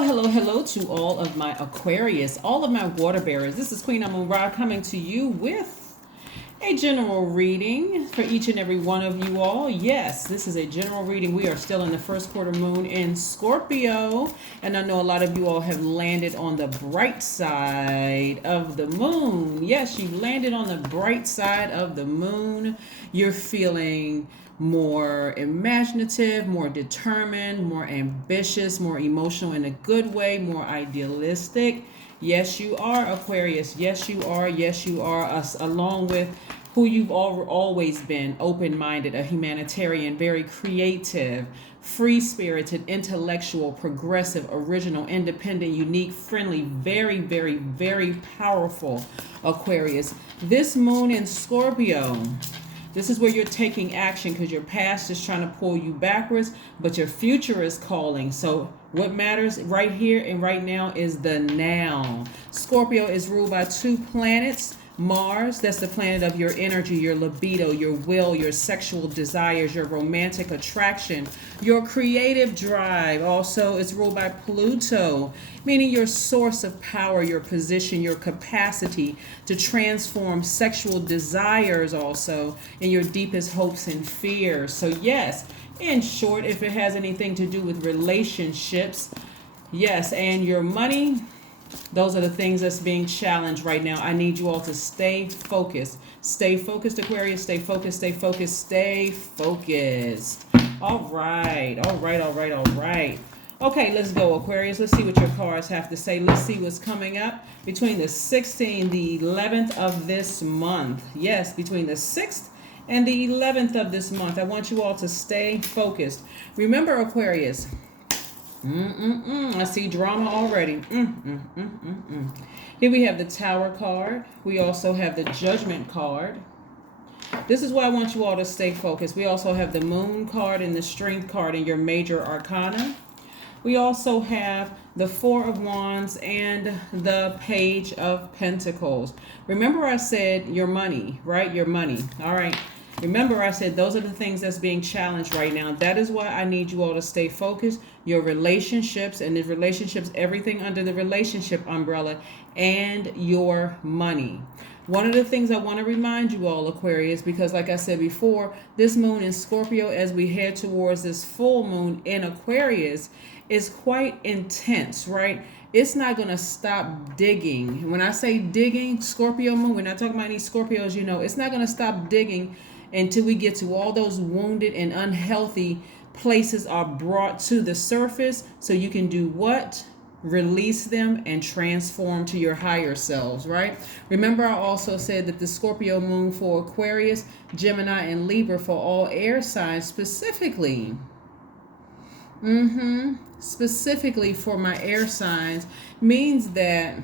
Hello, hello, hello to all of my Aquarius, all of my water bearers. This is Queen Amun-Ra coming to you with a general reading for each and every one of you all. Yes, this is a general reading. We are still in the first quarter moon in Scorpio, and I know a lot of you all have landed on the bright side of the moon. Yes, you landed on the bright side of the moon. You're feeling more imaginative, more determined, more ambitious, more emotional in a good way, more idealistic. Yes, you are, Aquarius. Yes, you are. Yes, you are. Us, along with who you've always been, open-minded, a humanitarian, very creative, free-spirited, intellectual, progressive, original, independent, unique, friendly, very, very, very powerful, Aquarius. This moon in Scorpio, this is where you're taking action because your past is trying to pull you backwards, but your future is calling. So what matters right here and right now is the now. Scorpio is ruled by two planets. Mars, that's the planet of your energy, your libido, your will, your sexual desires, your romantic attraction, your creative drive. Also, it's ruled by Pluto, meaning your source of power, your position, your capacity to transform sexual desires also, and your deepest hopes and fears. So yes, in short, if it has anything to do with relationships, yes, and your money, those are the things that's being challenged right now. I need you all to stay focused. Stay focused, Aquarius. Stay focused, stay focused, stay focused. All right, all right, all right, all right. Okay, let's go, Aquarius. Let's see what your cards have to say. Let's see what's coming up between the 6th and the 11th of this month. Yes, between the 6th and the 11th of this month. I want you all to stay focused. Remember, Aquarius, I see drama already. Here we have the Tower card. We also have the Judgment card. This is why I want you all to stay focused. We also have the Moon card and the Strength card in your major arcana. We also have the Four of Wands and the Page of Pentacles. Remember I said your money, right? Your money. All right. Remember, I said those are the things that's being challenged right now. That is why I need you all to stay focused. Your relationships, and the relationships, everything under the relationship umbrella, and your money. One of the things I want to remind you all, Aquarius, because like I said before, this moon in Scorpio, as we head towards this full moon in Aquarius, is quite intense, right? It's not going to stop digging. When I say digging, Scorpio moon, we're not talking about any Scorpios, you know, it's not going to stop digging until we get to all those wounded and unhealthy places are brought to the surface, so you can do what? Release them and transform to your higher selves, right? Remember, I also said that the Scorpio moon for Aquarius, Gemini, and Libra for all air signs specifically. Specifically for my air signs means that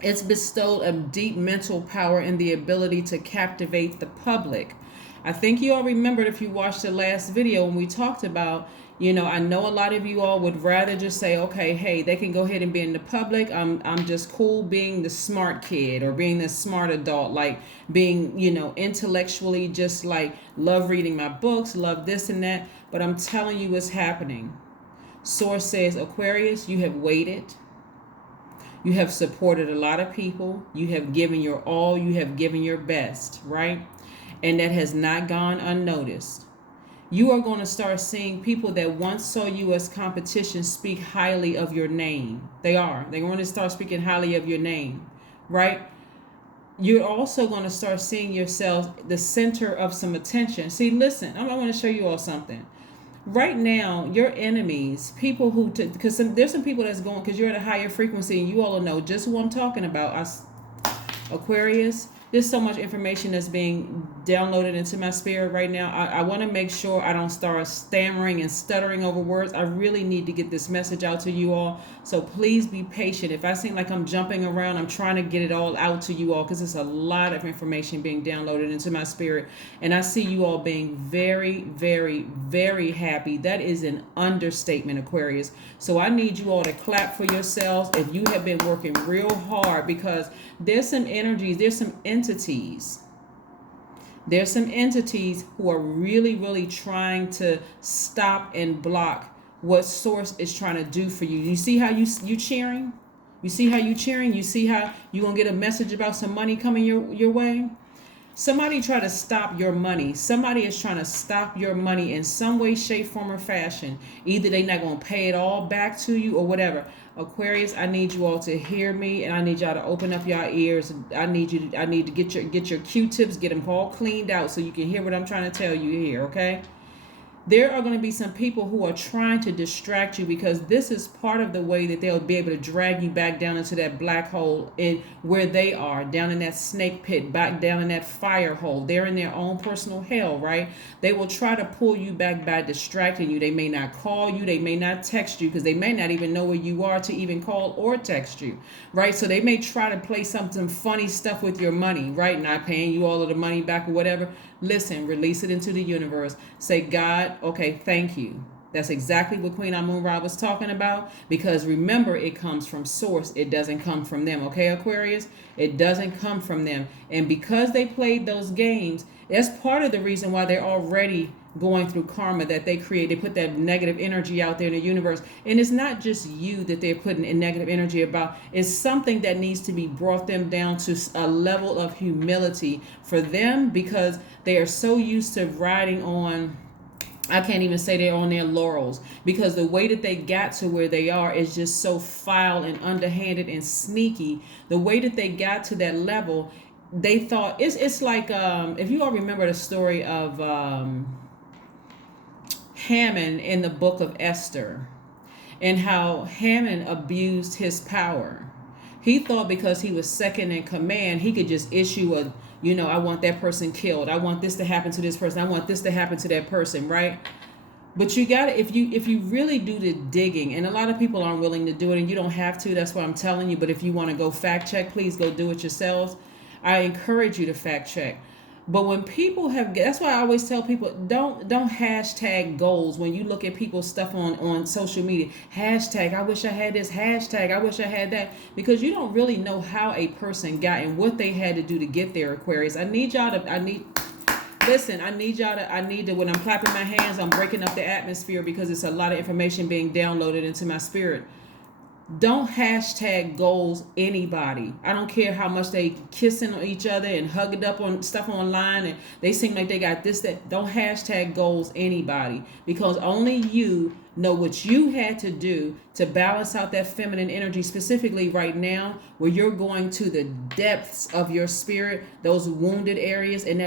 it's bestowed a deep mental power and the ability to captivate the public. I think you all remembered, if you watched the last video when we talked about, you know, I know a lot of you all would rather just say, okay, hey, they can go ahead and be in the public. I'm just cool being the smart kid or being the smart adult, like being, you know, intellectually just like love reading my books, love this and that. But I'm telling you what's happening. Source says, Aquarius, you have waited. You have supported a lot of people. You have given your all. You have given your best, right? And that has not gone unnoticed. You are going to start seeing people that once saw you as competition speak highly of your name. They are. They're going to start speaking highly of your name, right? You're also going to start seeing yourself the center of some attention. See, listen, I want to show you all something. Right now, your enemies, people who, because there's some people that's going, because you're at a higher frequency, and you all know just who I'm talking about. Aquarius, there's so much information that's being downloaded into my spirit right now. I want to make sure I don't start stammering and stuttering over words. I really need to get this message out to you all. So please be patient. If I seem like I'm jumping around, I'm trying to get it all out to you all because it's a lot of information being downloaded into my spirit. And I see you all being very, very, very happy. That is an understatement, Aquarius. So I need you all to clap for yourselves if you have been working real hard, because there's some energies, there's some entities. There's some entities who are really, really trying to stop and block what source is trying to do for you. You see how you cheering? You see how you cheering? You see how you gonna get a message about some money coming your way? Somebody try to stop your money. Somebody is trying to stop your money in some way, shape, form, or fashion. Either they not going to pay it all back to you or whatever. Aquarius, I need you all to hear me, and I need y'all to open up your ears. I need to get your Q-tips, get them all cleaned out so you can hear what I'm trying to tell you here, okay? There are going to be some people who are trying to distract you, because this is part of the way that they'll be able to drag you back down into that black hole in where they are, down in that snake pit, back down in that fire hole. They're in their own personal hell, right? They will try to pull you back by distracting you. They may not call you. They may not text you, because they may not even know where you are to even call or text you, right? So they may try to play some funny stuff with your money, right? Not paying you all of the money back or whatever. Listen, release it into the universe. Say, God, okay, thank you. That's exactly what Queen Amun-Ra was talking about, because remember, it comes from source. It doesn't come from them, okay, Aquarius? It doesn't come from them. And because they played those games, that's part of the reason why they're already going through karma that they create. They put that negative energy out there in the universe. And it's not just you that they're putting in negative energy about. It's something that needs to be brought them down to a level of humility for them, because they are so used to riding on, I can't even say they're on their laurels, because the way that they got to where they are is just so foul and underhanded and sneaky. The way that they got to that level, they thought it's like if you all remember the story of Haman in the book of Esther, and how Haman abused his power. He thought because he was second in command, he could just issue a, I want that person killed. I want this to happen to this person. I want this to happen to that person, right? But you got to, if you really do the digging, and a lot of people aren't willing to do it, and you don't have to, that's what I'm telling you. But if you want to go fact check, please go do it yourselves. I encourage you to fact check. But when people that's why I always tell people, don't hashtag goals when you look at people's stuff on social media. Hashtag, I wish I had this. Hashtag, I wish I had that. Because you don't really know how a person got and what they had to do to get there, Aquarius. I need, when I'm clapping my hands, I'm breaking up the atmosphere, because it's a lot of information being downloaded into my spirit. Don't hashtag goals anybody. I don't care how much they kissing on each other and hugging up on stuff online, and they seem like they got this, that. Don't hashtag goals anybody, because only you know what you had to do to balance out that feminine energy, specifically right now where you're going to the depths of your spirit, those wounded areas and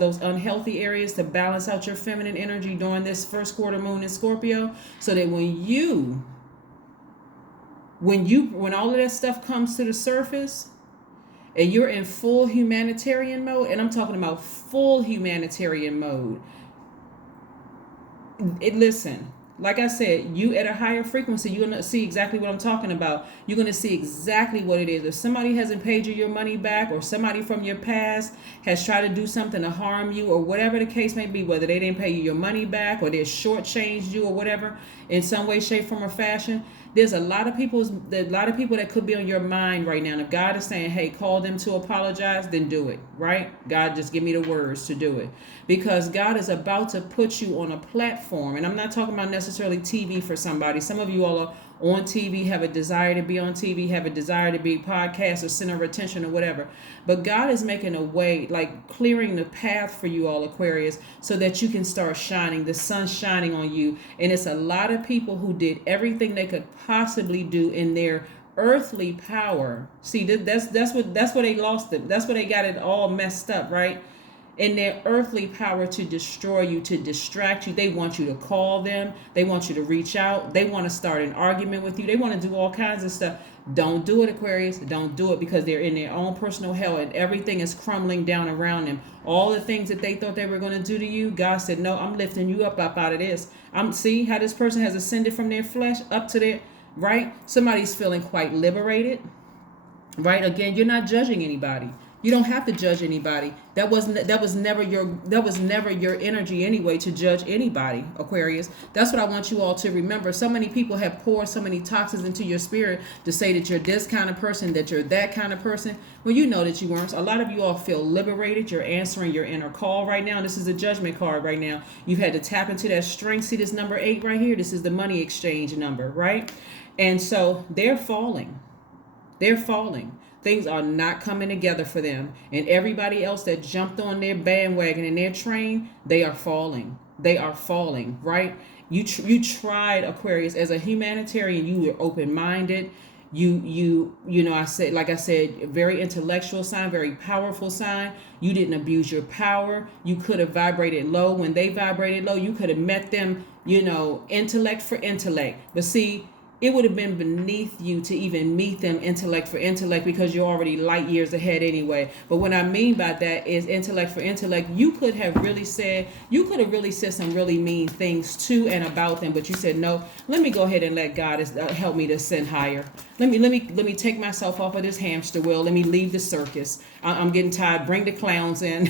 those unhealthy areas, to balance out your feminine energy during this first quarter moon in Scorpio, so that when all of that stuff comes to the surface and you're in full humanitarian mode, and I'm talking about full humanitarian mode, listen, like I said, you at a higher frequency, you're going to see exactly what I'm talking about. You're going to see exactly what it is. If somebody hasn't paid you your money back, or somebody from your past has tried to do something to harm you, or whatever the case may be, whether they didn't pay you your money back or they shortchanged you or whatever in some way, shape, form, or fashion, there's a lot of people that could be on your mind right now. And if God is saying, hey, call them to apologize, then do it, right? God, just give me the words to do it. Because God is about to put you on a platform. And I'm not talking about necessarily TV for somebody. Some of you all are on TV, have a desire to be on TV, have a desire to be podcast or center of attention or whatever. But God is making a way, like clearing the path for you all, Aquarius, so that you can start shining. The sun's shining on you. And it's a lot of people who did everything they could possibly do in their earthly power. See, that's where they lost it. That's where they got it all messed up, right? In their earthly power to destroy you, to distract you. They want you to call them. They want you to reach out. They want to start an argument with you. They want to do all kinds of stuff. Don't do it, Aquarius. Don't do it, because they're in their own personal hell and everything is crumbling down around them. All the things that they thought they were going to do to you, God said, no, I'm lifting you up out of this. See how this person has ascended from their flesh up to their, right? Somebody's feeling quite liberated, right? Again, you're not judging anybody. You don't have to judge anybody. That was never your energy anyway to judge anybody, Aquarius. That's what I want you all to remember. So many people have poured so many toxins into your spirit to say that you're this kind of person, that you're that kind of person. Well, you know that you weren't. A lot of you all feel liberated. You're answering your inner call right now. This is a judgment card right now. You've had to tap into that strength. See this number 8 right here? This is the money exchange number, right? And so they're falling. They're falling. Things are not coming together for them. And everybody else that jumped on their bandwagon and their train, they are falling. They are falling, right? You tried, Aquarius, as a humanitarian. You were open-minded. You know, I said, very intellectual sign, very powerful sign. You didn't abuse your power. You could have vibrated low. When they vibrated low, you could have met them, intellect for intellect. But see, it would have been beneath you to even meet them intellect for intellect, because you're already light years ahead anyway. But what I mean by that is intellect for intellect. You could have really said some really mean things to and about them, but you said, no, let me go ahead and let God help me to ascend higher. Let me take myself off of this hamster wheel. Let me leave the circus. I'm getting tired. Bring the clowns in.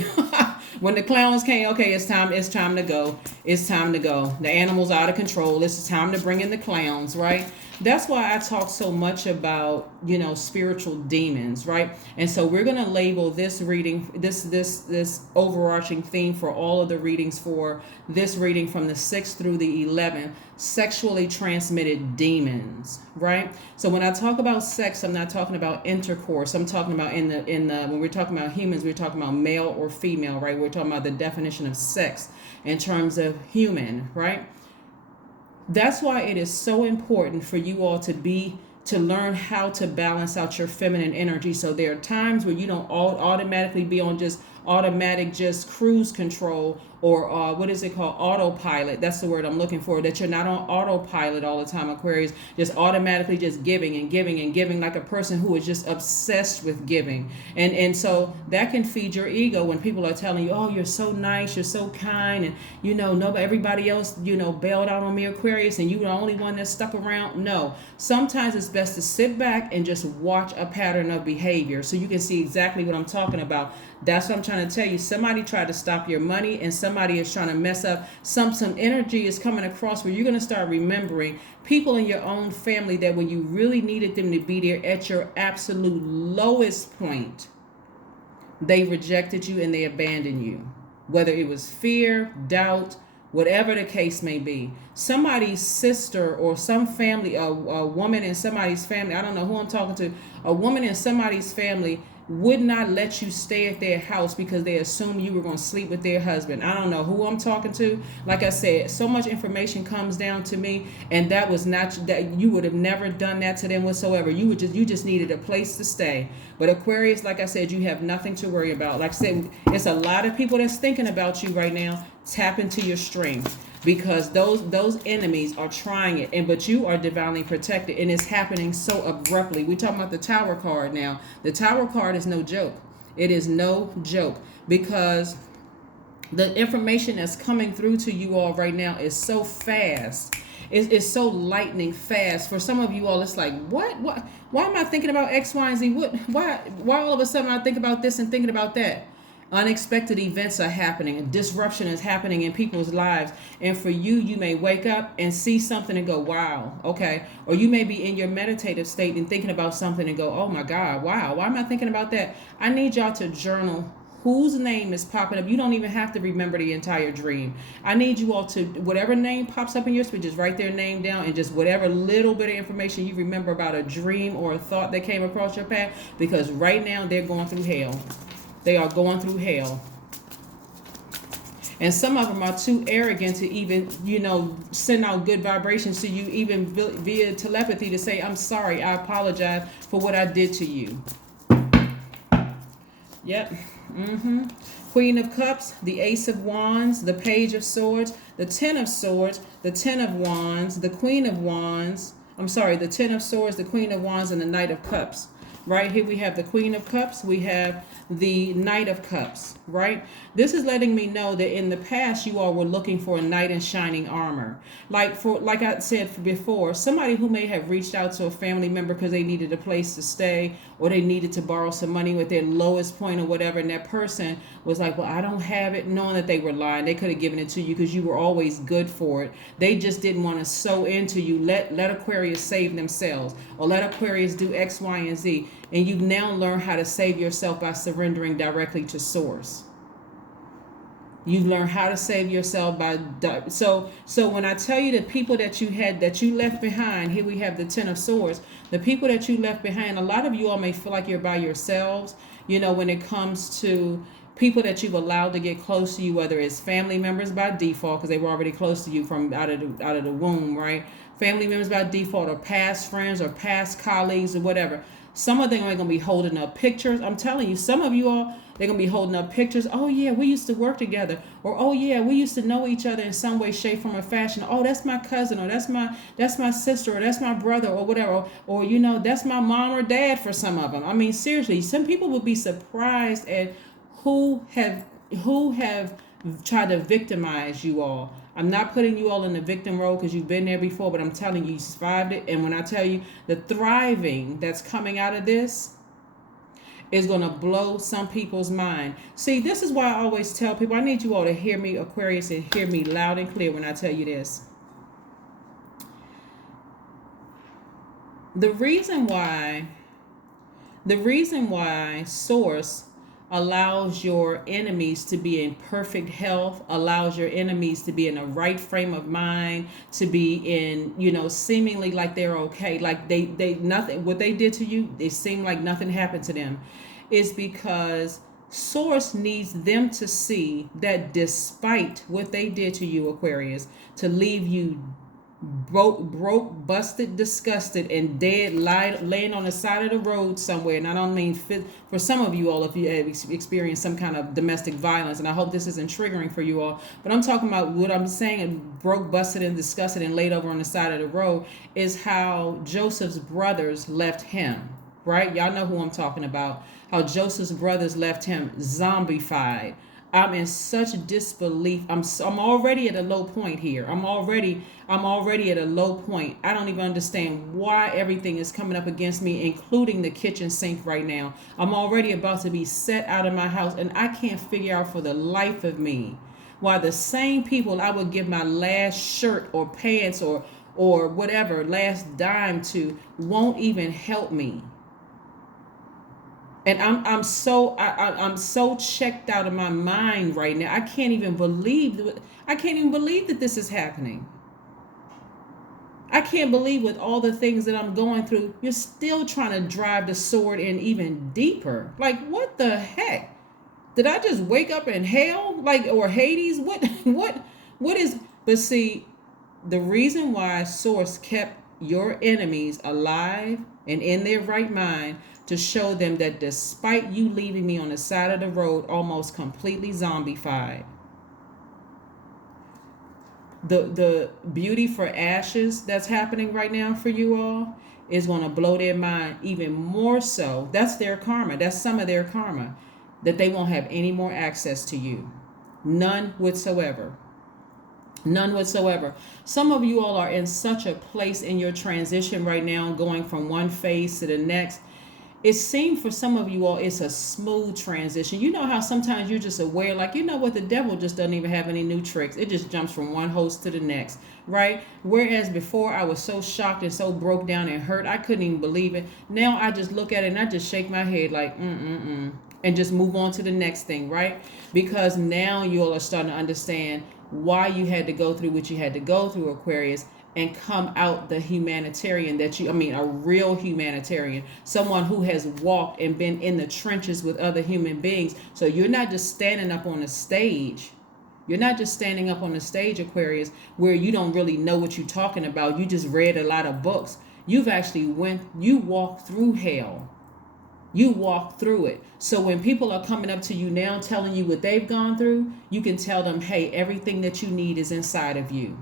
When the clowns came, okay, it's time to go. It's time to go. The animal's out of control. It's time to bring in the clowns, right? That's why I talk so much about, spiritual demons, right? And so we're going to label this reading, this overarching theme for all of the readings for this reading from the 6th through the 11th, sexually transmitted demons, right? So when I talk about sex, I'm not talking about intercourse. I'm talking about when we're talking about humans, we're talking about male or female, right? We're talking about the definition of sex in terms of human, right? That's why it is so important for you all to learn how to balance out your feminine energy. So there are times where you don't automatically be on just automatic, just cruise control, or what is it called? Autopilot. That's the word I'm looking for. That you're not on autopilot all the time, Aquarius, just automatically just giving and giving and giving, like a person who is just obsessed with giving. And so that can feed your ego when people are telling you, oh, you're so nice, you're so kind, and nobody, everybody else, bailed out on me, Aquarius, and you the only one that stuck around. No, sometimes it's best to sit back and just watch a pattern of behavior so you can see exactly what I'm talking about. That's what I'm trying to tell you. Somebody tried to stop your money, and somebody is trying to mess up. Some energy is coming across where you're going to start remembering people in your own family that when you really needed them to be there at your absolute lowest point, they rejected you and they abandoned you. Whether it was fear, doubt, whatever the case may be. Somebody's sister or some family, a woman in somebody's family, I don't know who I'm talking to, a woman in somebody's family would not let you stay at their house because they assumed you were going to sleep with their husband. I don't know who I'm talking to. Like I said, so much information comes down to me, and that was not that you would have never done that to them whatsoever. You just needed a place to stay. But Aquarius, like I said, you have nothing to worry about. Like I said, it's a lot of people that's thinking about you right now. Tap into your strength, because those enemies are trying it, but you are divinely protected, and it's happening so abruptly. We're talking about the Tower card now. The Tower card is no joke. It is no joke, because the information that's coming through to you all right now is so fast. It's so lightning fast. For some of you all, it's like, what? Why am I thinking about X, Y, and Z? Why all of a sudden I think about this and thinking about that? Unexpected events are happening, and disruption is happening in people's lives. And for you, you may wake up and see something and go, wow, okay. Or you may be in your meditative state and thinking about something and go, oh my God, wow, why am I thinking about that? I need y'all to journal whose name is popping up. You don't even have to remember the entire dream. I need you all to, whatever name pops up in your spirit, just write their name down, and just whatever little bit of information you remember about a dream or a thought that came across your path, because right now they're going through hell. They are going through hell. And some of them are too arrogant to even, send out good vibrations to you, even via telepathy, to say, I'm sorry, I apologize for what I did to you. Yep. Queen of Cups, the Ace of Wands, the Page of Swords, the Ten of Swords, the Ten of Wands, the Queen of Wands. I'm sorry, the Ten of Swords, the Queen of Wands, and the Knight of Cups. right? Here we have the Queen of Cups. We have the Knight of Cups, right? This is letting me know that in the past you all were looking for a knight in shining armor. Like I said before, somebody who may have reached out to a family member because they needed a place to stay or they needed to borrow some money with their lowest point or whatever, and that person was like, well, I don't have it, knowing that they were lying. They could have given it to you because you were always good for it. They just didn't want to sow into you. Let Aquarius save themselves, or let Aquarius do X, Y, and Z. And you've now learned how to save yourself by surrendering directly to source. You've learned how to save yourself by so when I tell you the people that you left behind, here we have the Ten of Swords. The people that you left behind, a lot of you all may feel like you're by yourselves, when it comes to people that you've allowed to get close to you, whether it's family members by default because they were already close to you from out of the womb, right? Family members by default, or past friends, or past colleagues, or whatever. Some of them are going to be holding up pictures. I'm telling you, some of you all, they're going to be holding up pictures. Oh, yeah, we used to work together. Or, oh, yeah, we used to know each other in some way, shape, form, or fashion. Oh, that's my cousin, or that's my sister, or that's my brother, or whatever. Or that's my mom or dad for some of them. I mean, seriously, some people would be surprised at who have tried to victimize you all. I'm not putting you all in the victim role because you've been there before, but I'm telling you, you survived it. And when I tell you the thriving that's coming out of this is going to blow some people's mind. See, this is why I always tell people, I need you all to hear me, Aquarius, and hear me loud and clear when I tell you this. The reason why Source allows your enemies to be in perfect health, allows your enemies to be in a right frame of mind, to be in, seemingly like they're okay, like they nothing, what they did to you, they seem like nothing happened to them, is because Source needs them to see that despite what they did to you, Aquarius, to leave you broke, busted, disgusted, and dead, laying on the side of the road somewhere. And I don't mean for some of you all, if you have experienced some kind of domestic violence, and I hope this isn't triggering for you all, but I'm talking about what I'm saying, broke, busted, and disgusted, and laid over on the side of the road, is how Joseph's brothers left him, right? Y'all know who I'm talking about. How Joseph's brothers left him zombified. I'm in such disbelief. I'm already at a low point here. I'm already at a low point. I don't even understand why everything is coming up against me, including the kitchen sink right now. I'm already about to be set out of my house, and I can't figure out for the life of me why the same people I would give my last shirt or pants or whatever, last dime to, won't even help me. And I'm so checked out of my mind right now. I can't even believe that this is happening. I can't believe, with all the things that I'm going through, you're still trying to drive the sword in even deeper. Like, what the heck? Did I just wake up in hell, or Hades? What is? But see, the reason why Source kept your enemies alive and in their right mind, to show them that despite you leaving me on the side of the road almost completely zombified, the beauty for ashes that's happening right now for you all is going to blow their mind even more so. That's their karma. That's some of their karma, that they won't have any more access to you. None whatsoever. None whatsoever. Some of you all are in such a place in your transition right now, going from one phase to the next. It seems for some of you all, it's a smooth transition. You know how sometimes you're just aware, like, the devil just doesn't even have any new tricks. It just jumps from one host to the next, right? Whereas before I was so shocked and so broke down and hurt, I couldn't even believe it. Now I just look at it and I just shake my head like, and just move on to the next thing, right? Because now you all are starting to understand why you had to go through what you had to go through, Aquarius, and come out the humanitarian a real humanitarian, someone who has walked and been in the trenches with other human beings. So you're not just standing up on a stage. You're not just standing up on the stage, Aquarius, where you don't really know what you're talking about. You just read a lot of books. You've actually you walked through hell. You walked through it. So when people are coming up to you now telling you what they've gone through, you can tell them, hey, everything that you need is inside of you.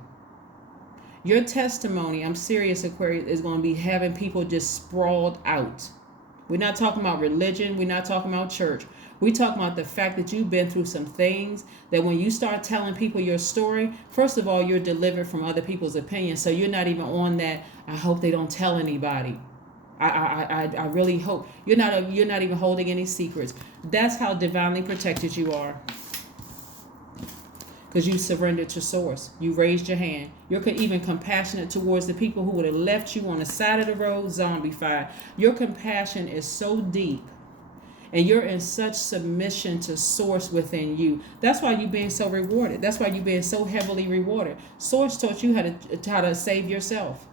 Your testimony, I'm serious, Aquarius, is going to be having people just sprawled out. We're not talking about religion. We're not talking about church. We're talking about the fact that you've been through some things that when you start telling people your story, first of all, you're delivered from other people's opinions. So you're not even on that, I hope they don't tell anybody. I really hope you're not even holding any secrets. That's how divinely protected you are. Because you surrendered to source. You raised your hand. You're even compassionate towards the people who would have left you on the side of the road zombified. Your compassion is so deep. And you're in such submission to source within you. That's why you're being so rewarded. That's why you're being so heavily rewarded. Source taught you how to save yourself.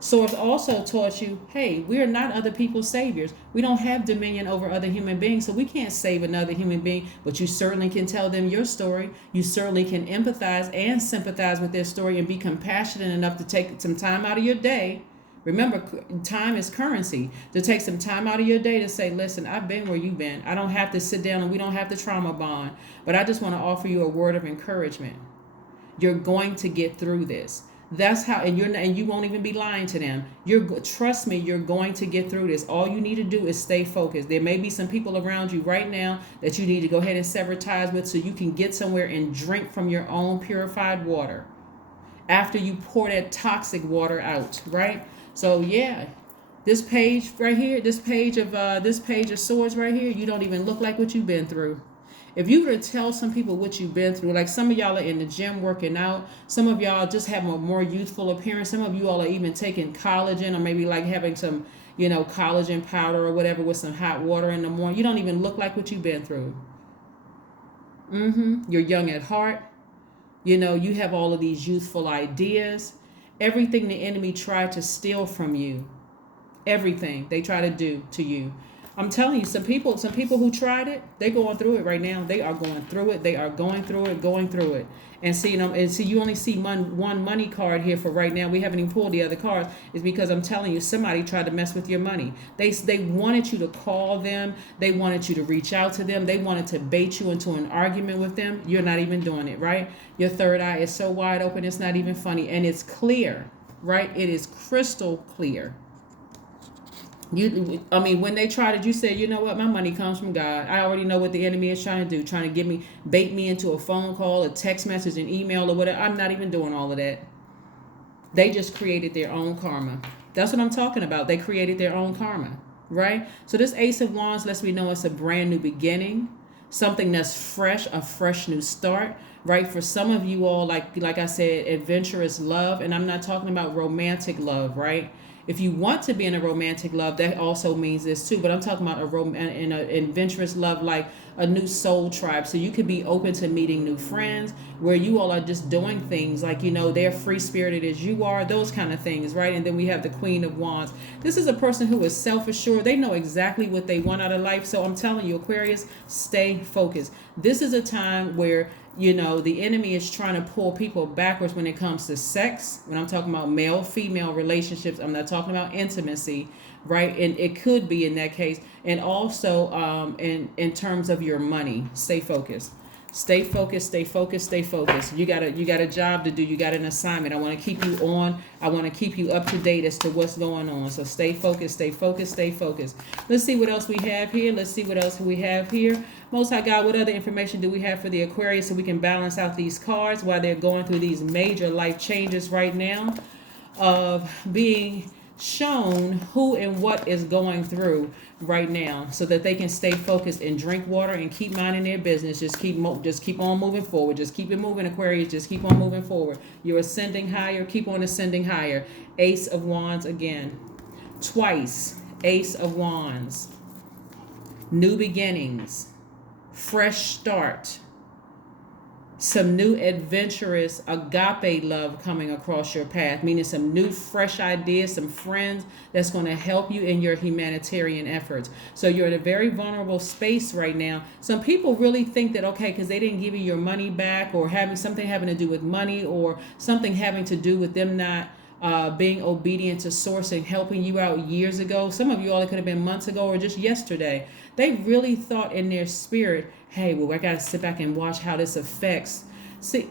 Source also taught you, hey, we are not other people's saviors. We don't have dominion over other human beings, so we can't save another human being, but you certainly can tell them your story. You certainly can empathize and sympathize with their story and be compassionate enough to take some time out of your day. Remember, time is currency. To take some time out of your day to say, listen, I've been where you've been. I don't have to sit down and we don't have to trauma bond, but I just want to offer you a word of encouragement. You're going to get through this. That's how, and you won't even be lying to them. Trust me, you're going to get through this. All you need to do is stay focused. There may be some people around you right now that you need to go ahead and sever ties with so you can get somewhere and drink from your own purified water after you pour that toxic water out, right? So yeah, this page right here, this page of swords right here, you don't even look like what you've been through. If you were to tell some people what you've been through, like some of y'all are in the gym working out, some of y'all just have a more youthful appearance, some of you all are even taking collagen or maybe like having some, collagen powder or whatever with some hot water in the morning. You don't even look like what you've been through. You're young at heart. You have all of these youthful ideas. Everything the enemy tried to steal from you, everything they try to do to you. I'm telling you, some people who tried it, they're going through it right now. They are going through it. They are going through it. And see, you only see one money card here for right now. We haven't even pulled the other cards. Is because I'm telling you, somebody tried to mess with your money. They wanted you to call them. They wanted you to reach out to them. They wanted to bait you into an argument with them. You're not even doing it, right? Your third eye is so wide open, it's not even funny. And it's clear, right? It is crystal clear. When they tried it, you said, you know what, my money comes from God. I already know what the enemy is trying to do, trying to bait me into a phone call, a text message, an email, or whatever. I'm not even doing all of that. They just created their own karma. That's what I'm talking about. They created their own karma, right? So this Ace of Wands lets me know it's a brand new beginning, something that's fresh, a fresh new start, right? For some of you all, like I said, adventurous love, and I'm not talking about romantic love, right? If you want to be in a romantic love, that also means this too. But I'm talking about an adventurous love, like a new soul tribe. So you could be open to meeting new friends where you all are just doing things like, they're free spirited as you are, those kind of things, right? And then we have the Queen of Wands. This is a person who is self-assured. They know exactly what they want out of life. So I'm telling you, Aquarius, stay focused. This is a time where the enemy is trying to pull people backwards when it comes to sex. When I'm talking about male-female relationships, I'm not talking about intimacy, right? And it could be in that case. And also in terms of your money, stay focused. Stay focused, stay focused, stay focused. You got a job to do. You got an assignment. I want to keep you on. I want to keep you up to date as to what's going on. So stay focused, stay focused, stay focused. Let's see what else we have here. Most High God, what other information do we have for the Aquarius so we can balance out these cards while they're going through these major life changes right now of being shown who and what is going through right now so that they can stay focused and drink water and keep minding their business. Just keep on moving forward. Just keep it moving, Aquarius. Just keep on moving forward. You're ascending higher. Keep on ascending higher. Ace of Wands again. Twice. Ace of Wands. New beginnings. Fresh start. Some new adventurous agape love coming across your path, meaning some new fresh ideas, some friends that's going to help you in your humanitarian efforts. So you're in a very vulnerable space right now. Some people really think that, okay, because they didn't give you your money back or having to do with money or something having to do with them not being obedient to source and helping you out years ago. Some of you all, it could have been months ago or just yesterday. They really thought in their spirit, hey, well, I got to sit back and watch how this affects. See,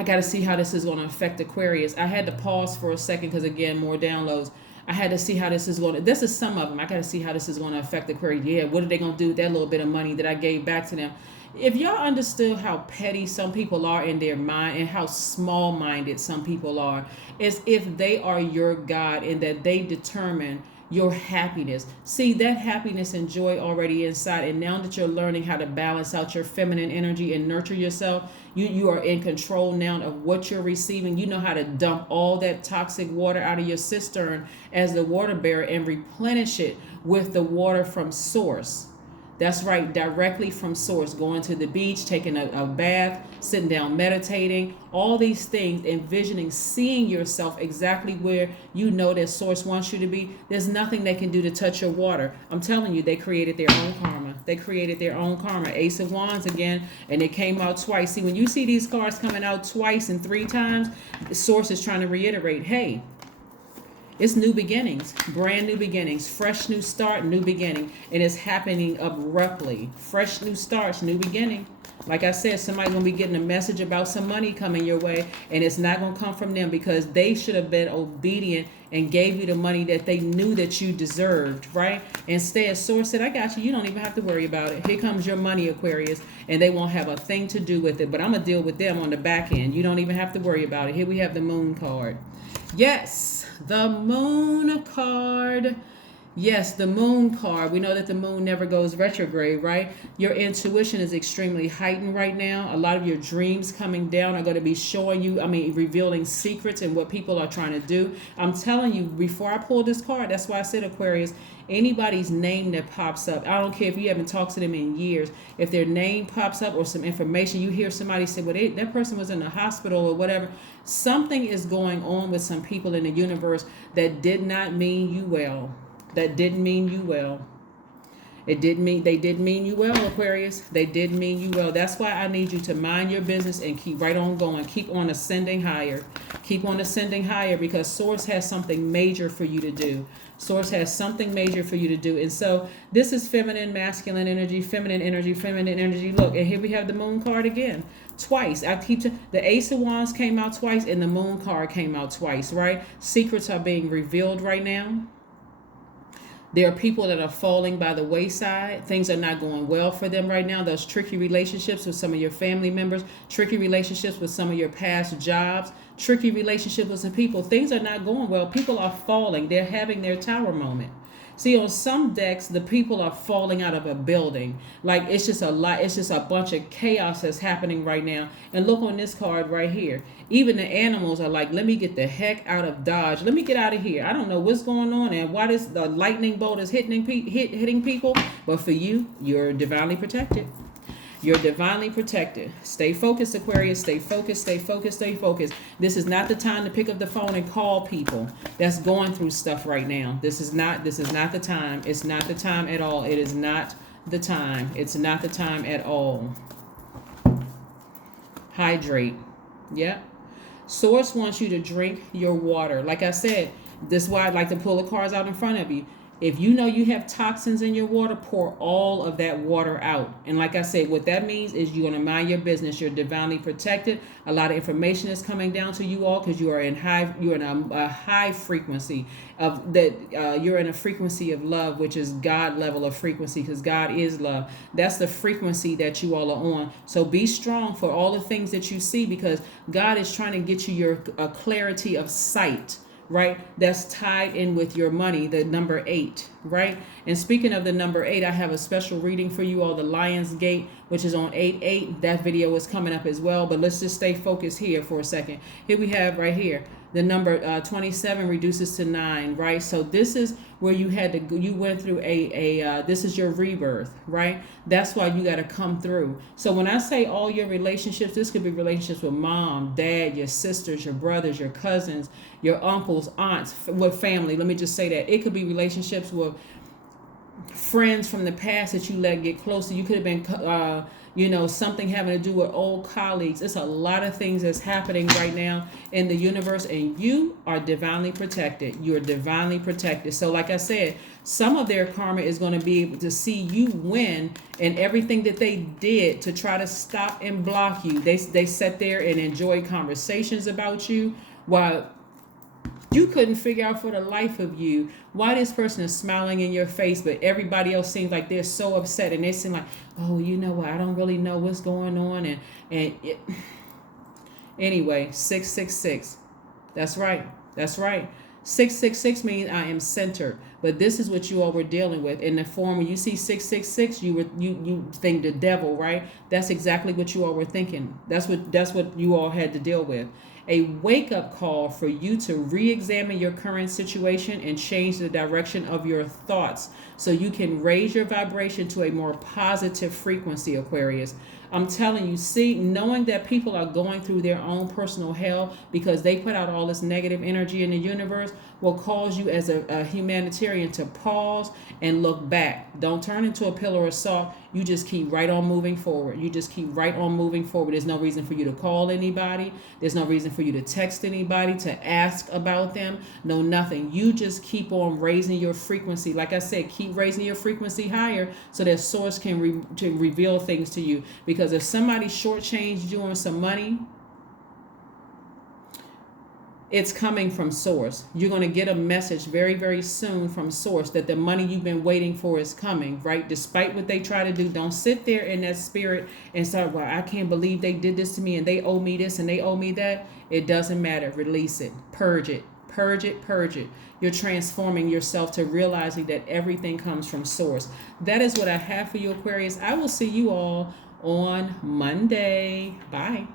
I got to see how this is going to affect Aquarius. I had to pause for a second because, again, more downloads. I had to see how this is going to, this is some of them. I got to see how this is going to affect Aquarius. Yeah, what are they going to do with that little bit of money that I gave back to them? If y'all understood how petty some people are in their mind and how small-minded some people are, as if they are your God and that they determine your happiness. See, that happiness and joy already inside, and now that you're learning how to balance out your feminine energy and nurture yourself, you are in control now of what you're receiving. You know how to dump all that toxic water out of your cistern as the water bearer and replenish it with the water from source. That's right, directly from source. Going to the beach, taking a bath, sitting down, meditating, all these things, envisioning, seeing yourself exactly where you know that source wants you to be. There's nothing they can do to touch your water. I'm telling you, they created their own karma. They created their own karma. Ace of Wands again, and it came out twice. See, when you see these cards coming out twice and 3 times, the source is trying to reiterate, hey, it's new beginnings, brand new beginnings, fresh new start, new beginning. And it's happening abruptly. Fresh new starts, new beginning. Like I said, somebody's going to be getting a message about some money coming your way, and it's not going to come from them because they should have been obedient and gave you the money that they knew that you deserved, right? Instead, source said, I got you. You don't even have to worry about it. Here comes your money, Aquarius, and they won't have a thing to do with it. But I'm going to deal with them on the back end. You don't even have to worry about it. Here we have the Moon card. Yes, the Moon card. Yes, the Moon card. We know that the Moon never goes retrograde, right? Your intuition is extremely heightened right now. A lot of your dreams coming down are going to be showing you, revealing secrets and what people are trying to do. I'm telling you, before I pull this card, that's why I said, Aquarius, anybody's name that pops up, I don't care if you haven't talked to them in years, if their name pops up or some information, you hear somebody say, well, that person was in the hospital or whatever. Something is going on with some people in the universe that did not mean you well. That didn't mean you well. They didn't mean you well, Aquarius. They did mean you well. That's why I need you to mind your business and keep right on going. Keep on ascending higher. Keep on ascending higher because Source has something major for you to do. Source has something major for you to do. And so this is feminine, masculine energy, feminine energy, feminine energy. Look, and here we have the Moon card again. Twice. The Ace of Wands came out twice and the Moon card came out twice, right? Secrets are being revealed right now. There are people that are falling by the wayside. Things are not going well for them right now. Those tricky relationships with some of your family members, tricky relationships with some of your past jobs, tricky relationships with some people. Things are not going well. People are falling. They're having their tower moment. See, on some decks, the people are falling out of a building. Like, it's just a lot. It's just a bunch of chaos that's happening right now. And look on this card right here. Even the animals are like, let me get the heck out of Dodge. Let me get out of here. I don't know what's going on and why this the lightning bolt is hitting people. But for you, you're divinely protected. You're divinely protected. Stay focused, Aquarius. Stay focused, stay focused, stay focused. This is not the time to pick up the phone and call people that's going through stuff right now. This is not the time. It's not the time at all. It is not the time. It's not the time at all. Hydrate. Yep. Source wants you to drink your water. Like I said, this is why I'd like to pull the cards out in front of you. If you know you have toxins in your water, pour all of that water out. And like I said, what that means is you're going to mind your business. You're divinely protected. A lot of information is coming down to you all because you're in a high frequency of that. You're in a frequency of love, which is God level of frequency because God is love. That's the frequency that you all are on. So be strong for all the things that you see because God is trying to get you your clarity of sight. Right, that's tied in with your money, the number 8, right? And speaking of the number 8, I have a special reading for you all, the Lion's Gate, which is on 8/8. That video is coming up as well, but let's just stay focused here for a second. Here we have right here, the number 27 reduces to 9, right? So this is where you went through this is your rebirth, right? That's why you got to come through. So when I say all your relationships, this could be relationships with mom, dad, your sisters, your brothers, your cousins, your uncles, aunts, with family. Let me just say that. It could be relationships with friends from the past that you let get closer. You could have been something having to do with old colleagues. It's a lot of things that's happening right now in the universe, and you are divinely protected. You're divinely protected. So like I said, some of their karma is going to be able to see you win, and everything that they did to try to stop and block you, they sat there and enjoyed conversations about you while you couldn't figure out for the life of you why this person is smiling in your face, but everybody else seems like they're so upset, and they seem like, oh, you know what, I don't really know what's going on. Anyway, 666. That's right. 666 means I am centered. But this is what you all were dealing with. In the form, when you see 666, you think the devil, right? That's exactly what you all were thinking. That's what you all had to deal with. A wake-up call for you to re-examine your current situation and change the direction of your thoughts so you can raise your vibration to a more positive frequency, Aquarius. I'm telling you, see, knowing that people are going through their own personal hell because they put out all this negative energy in the universe will cause you as a humanitarian to pause and look back. Don't turn into a pillar of salt. You just keep right on moving forward. There's no reason for you to call anybody. There's no reason for you to text anybody, to ask about them. No, nothing. You just keep on raising your frequency. Like I said, keep raising your frequency higher so that source can reveal things to you. Because if somebody shortchanged you on some money, it's coming from source. You're going to get a message very, very soon from source that the money you've been waiting for is coming, right? Despite what they try to do, don't sit there in that spirit and start, well, I can't believe they did this to me and they owe me this and they owe me that. It doesn't matter. Release it. Purge it. You're transforming yourself to realizing that everything comes from source. That is what I have for you, Aquarius. I will see you all on Monday. Bye.